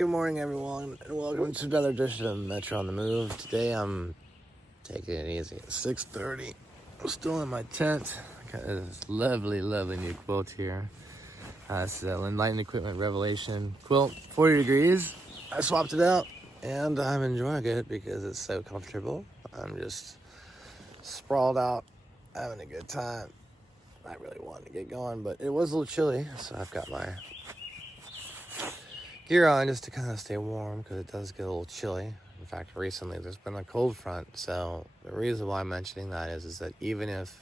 good morning everyone, and welcome to another edition of Metro on the Move. Today I'm taking it easy at 6:30. I'm still in my tent. Got this lovely new quilt here. This is Enlightened Equipment Revelation quilt, 40 degrees. I swapped it out, and I'm enjoying it because it's so comfortable. I'm just sprawled out, having a good time. I really wanted to get going, but it was a little chilly, so I've got my gear on just to kind of stay warm because it does get a little chilly. In fact, recently there's been a cold front, so the reason why I'm mentioning that is that even if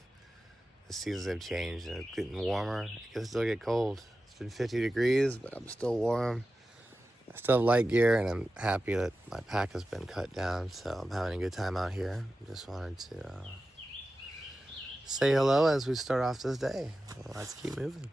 the seasons have changed and it's getting warmer, it can still get cold. It's been 50 degrees, but I'm still warm. I still have light gear, and I'm happy that my pack has been cut down, so I'm having a good time out here. Just wanted to say hello as we start off this day. Well, let's keep moving.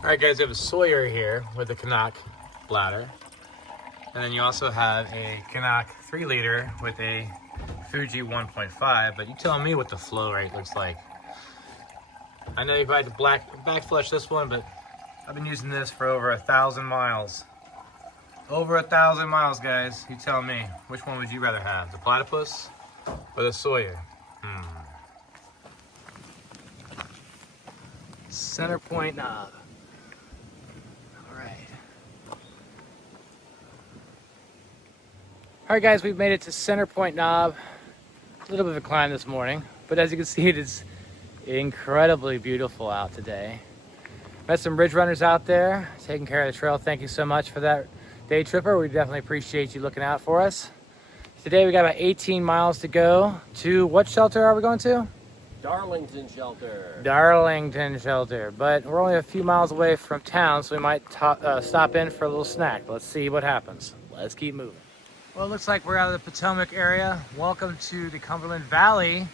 All right, guys, we have a Sawyer here with a CNOC bladder. And then you also have a CNOC 3-liter with a Fuji 1.5, but you tell me what the flow rate looks like. I know you probably had to back flush this one, but I've been using this for over 1,000 miles. Over 1,000 miles, guys. You tell me, which one would you rather have, the Platypus or the Sawyer? Center point knob. All right, guys, we've made it to center point knob. A little bit of a climb this morning, but as you can see, it is incredibly beautiful out today. Met some ridge runners out there taking care of the trail. Thank you so much for that, day tripper. We definitely appreciate you looking out for us. Today we got about 18 miles to go to what shelter are we going to? Darlington Shelter. Darlington Shelter, but we're only a few miles away from town, so we might stop in for a little snack. Let's see what happens. Let's keep moving. Well, it looks like we're out of the Potomac area. Welcome to the Cumberland Valley.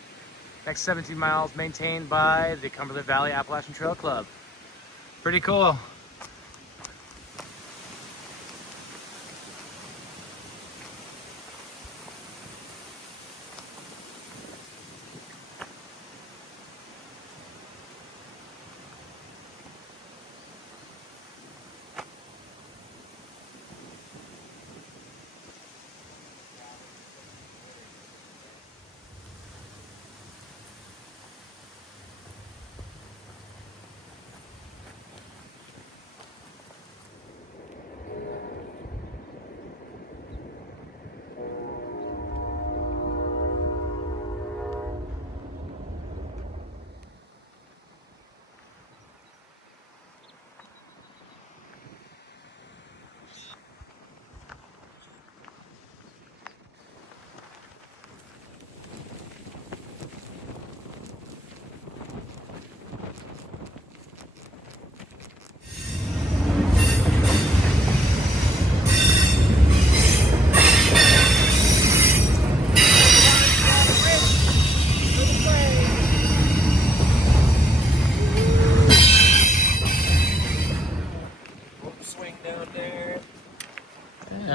Next 17 miles maintained by the Cumberland Valley Appalachian Trail Club. Pretty cool.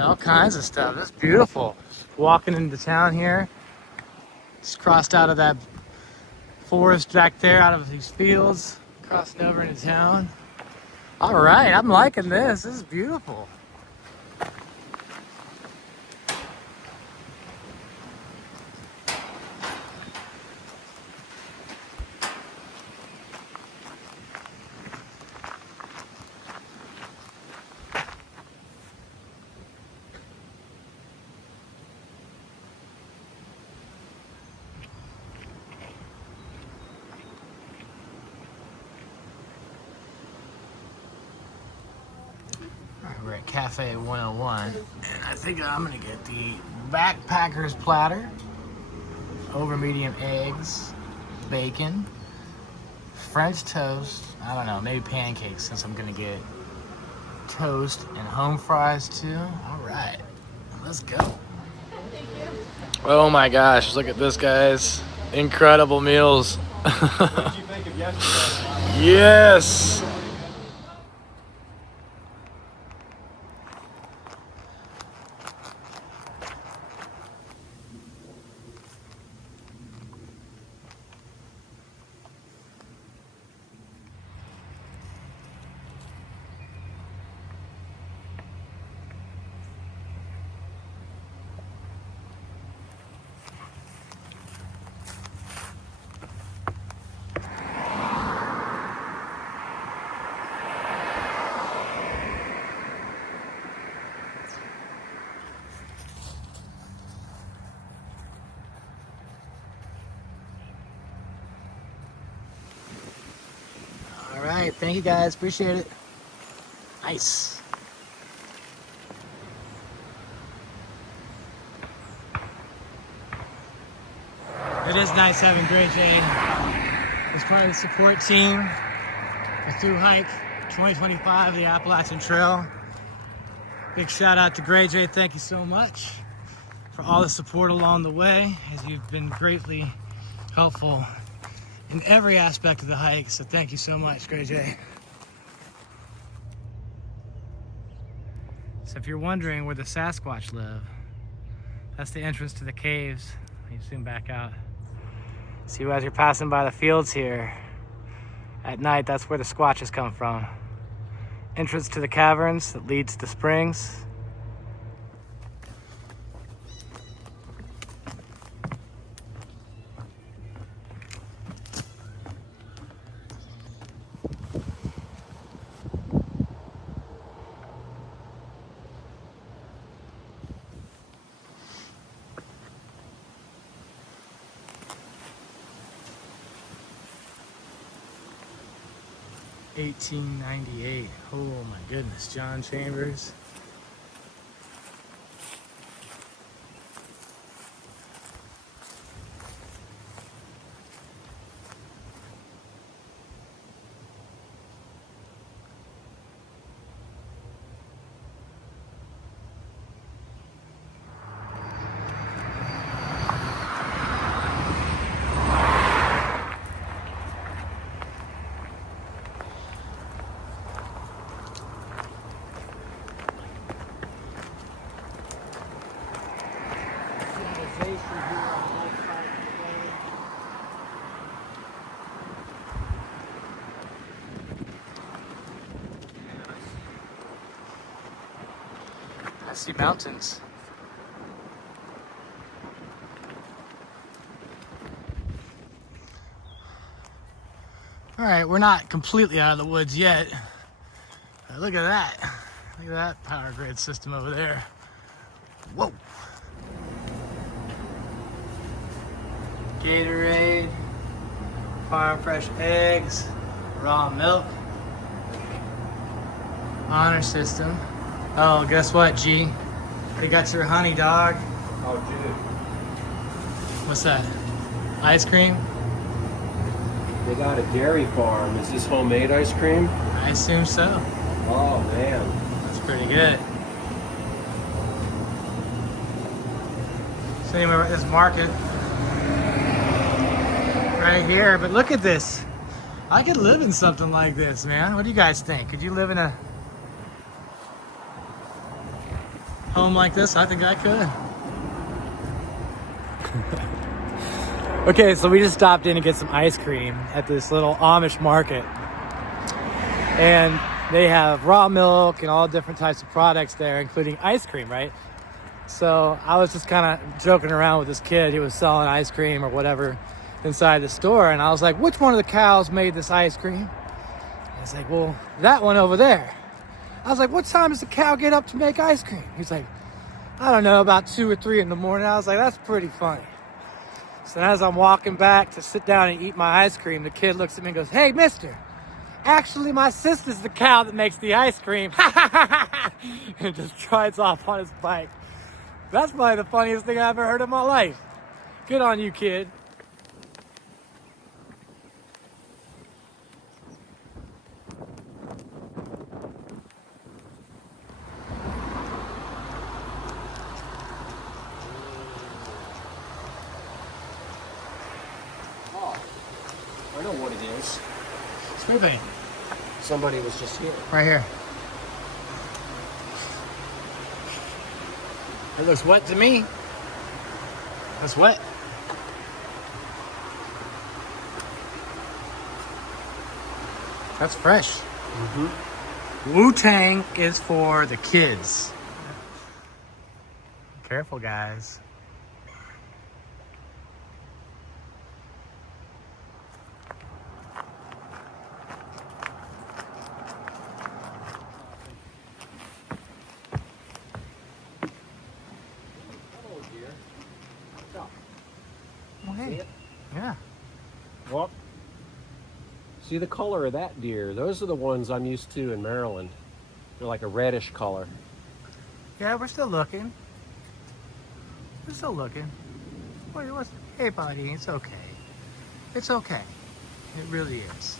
All kinds of stuff. It's beautiful. Walking into town here. Just crossed out of that forest back there, out of these fields, crossing over into town. All right, I'm liking this. This is beautiful. We're at Cafe 101, and I think I'm gonna get the backpacker's platter, over medium eggs, bacon, French toast, I don't know, maybe pancakes since I'm gonna get toast and home fries too. All right, let's go. Oh my gosh, look at this, guys. Incredible meals. What did you think of yesterday? Yes. Thank you guys, appreciate it. Nice. It is nice having Gray J as part of the support team for Thru Hike 2025, the Appalachian Trail. Big shout out to Gray J, thank you so much for all the support along the way, as you've been greatly helpful in every aspect of the hike, so thank you so much, Gray J. So if you're wondering where the Sasquatch live, that's the entrance to the caves. You zoom back out. See, as you're passing by the fields here, at night, that's where the Squatches come from. Entrance to the caverns that leads to springs. $18.98. Oh my goodness, John Chambers. I see mountains. All right, we're not completely out of the woods yet. Look at that. Look at that power grid system over there. Whoa. Gatorade, farm fresh eggs, raw milk, honor system. Oh, guess what, G? They got your honey, dog. Oh, dude. What's that? Ice cream? They got a dairy farm. Is this homemade ice cream? I assume so. Oh, man. That's pretty good. So anyway, we're at this market right here, but look at this. I could live in something like this, man. What do you guys think? Could you live in a home like this? I think I could. Okay, so we just stopped in to get some ice cream at this little Amish market. And they have raw milk and all different types of products there, including ice cream, right? So I was just kind of joking around with this kid who was selling ice cream or whatever inside the store. And I was like, which one of the cows made this ice cream? I was like, well, that one over there. I was like, what time does the cow get up to make ice cream? He's like, I don't know, about 2 or 3 in the morning. I was like, that's pretty funny. So as I'm walking back to sit down and eat my ice cream, the kid looks at me and goes, hey, mister, actually my sister's the cow that makes the ice cream. And just drives off on his bike. That's probably the funniest thing I've ever heard in my life. Good on you, kid. I know what it is. Spray paint. Somebody was just here. Right here. It looks wet to me. That's wet. That's fresh. Mm-hmm. Wu-Tang is for the kids. Careful, guys. Oh, hey. Yeah. Well, See the color of that deer? Those are the ones I'm used to in Maryland. They're like a reddish color. Yeah, we're still looking. We're still looking. Hey, buddy, it's okay. It's okay. It really is.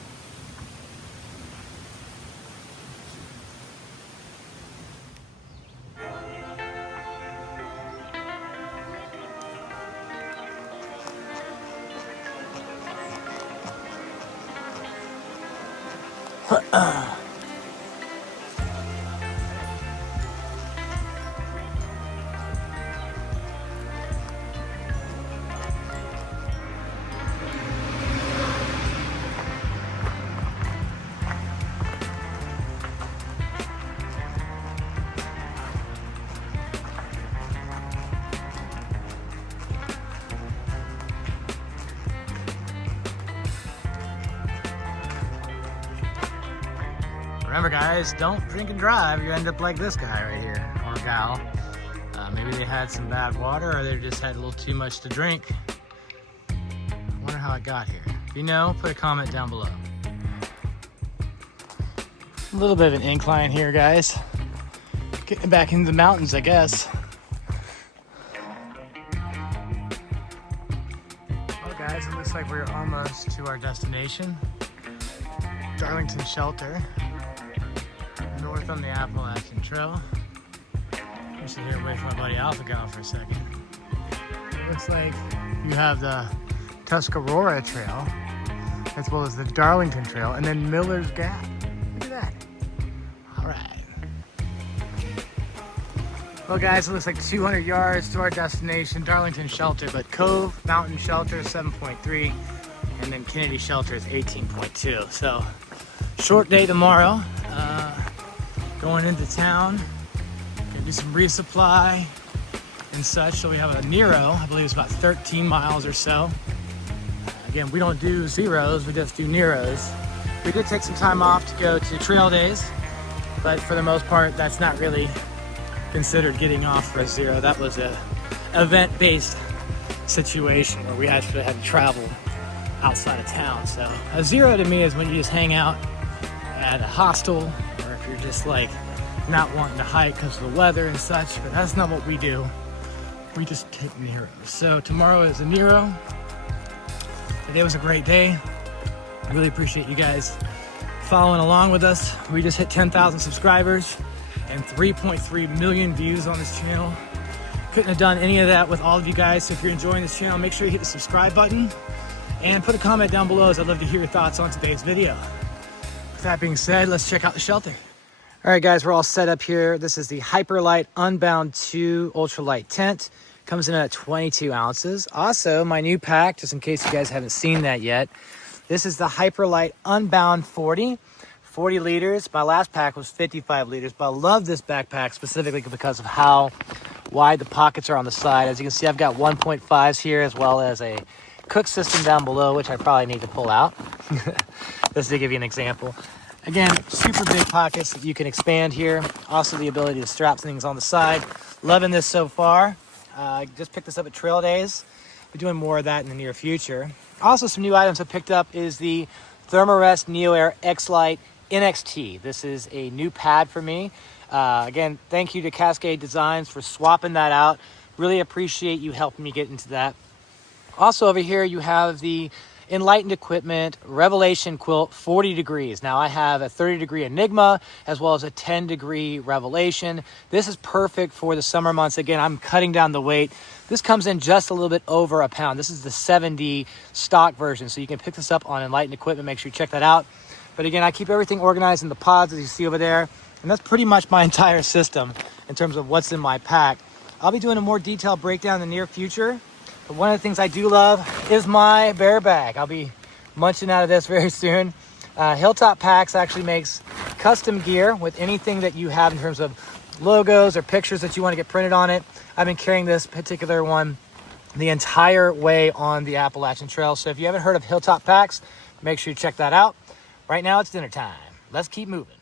Remember, guys, don't drink and drive. You end up like this guy right here, or gal. Maybe they had some bad water, or they just had a little too much to drink. I wonder how it got here. If you know, put a comment down below. A little bit of an incline here, guys. Getting back into the mountains, I guess. Well, guys, it looks like we're almost to our destination. Darlington Shelter. North on the Appalachian Trail. I'm just here wait for my buddy Alpha Gal for a second. It looks like you have the Tuscarora Trail, as well as the Darlington Trail, and then Miller's Gap. Look at that. All right. Well, guys, it looks like 200 yards to our destination, Darlington Shelter, but Cove Mountain Shelter 7.3, and then Kennedy Shelter is 18.2. So, short day tomorrow. Going into town, gonna do some resupply and such. So we have a Nero, I believe it's about 13 miles or so. Again, we don't do zeros, we just do Neros. We did take some time off to go to trail days, but for the most part, that's not really considered getting off for a zero. That was a event-based situation where we actually had to travel outside of town. So a zero to me is when you just hang out at a hostel, or if you're just like not wanting to hike because of the weather and such, but that's not what we do. We just take Neros. So tomorrow is a Nero. Today was a great day. I really appreciate you guys following along with us. We just hit 10,000 subscribers and 3.3 million views on this channel. Couldn't have done any of that with all of you guys. So if you're enjoying this channel, make sure you hit the subscribe button and put a comment down below, as I'd love to hear your thoughts on today's video. With that being said, let's check out the shelter. All right, guys, we're all set up here. This is the HYPERLITE Unbound 2 ultralight tent. Comes in at 22 ounces. Also, my new pack, just in case you guys haven't seen that yet, this is the HYPERLITE Unbound 40 liters. My last pack was 55 liters, but I love this backpack specifically because of how wide the pockets are on the side. As you can see, I've got 1.5s here, as well as a cook system down below, which I probably need to pull out. Just to give you an example. Again, super big pockets that you can expand here. Also the ability to strap things on the side. Loving this so far. Just picked this up at trail days. We're doing more of that in the near future. Also, some new items I picked up is the Thermarest Neo Air X-Lite NXT. This is a new pad for me. Again, thank you to Cascade Designs for swapping that out. Really appreciate you helping me get into that. Also over here you have the Enlightened Equipment Revelation Quilt 40 degrees. Now I have a 30 degree Enigma as well as a 10 degree Revelation. This is perfect for the summer months. Again, I'm cutting down the weight. This comes in just a little bit over a pound. This is the 7D stock version, so you can pick this up on Enlightened Equipment. Make sure you check that out. But again, I keep everything organized in the pods, as you see over there, and that's pretty much my entire system in terms of what's in my pack. I'll be doing a more detailed breakdown in the near future. But one of the things I do love is my bear bag. I'll be munching out of this very soon. HILLTOP Packs actually makes custom gear with anything that you have in terms of logos or pictures that you want to get printed on it. I've been carrying this particular one the entire way on the Appalachian Trail. So if you haven't heard of HILLTOP Packs, make sure you check that out. Right now it's dinner time. Let's keep moving.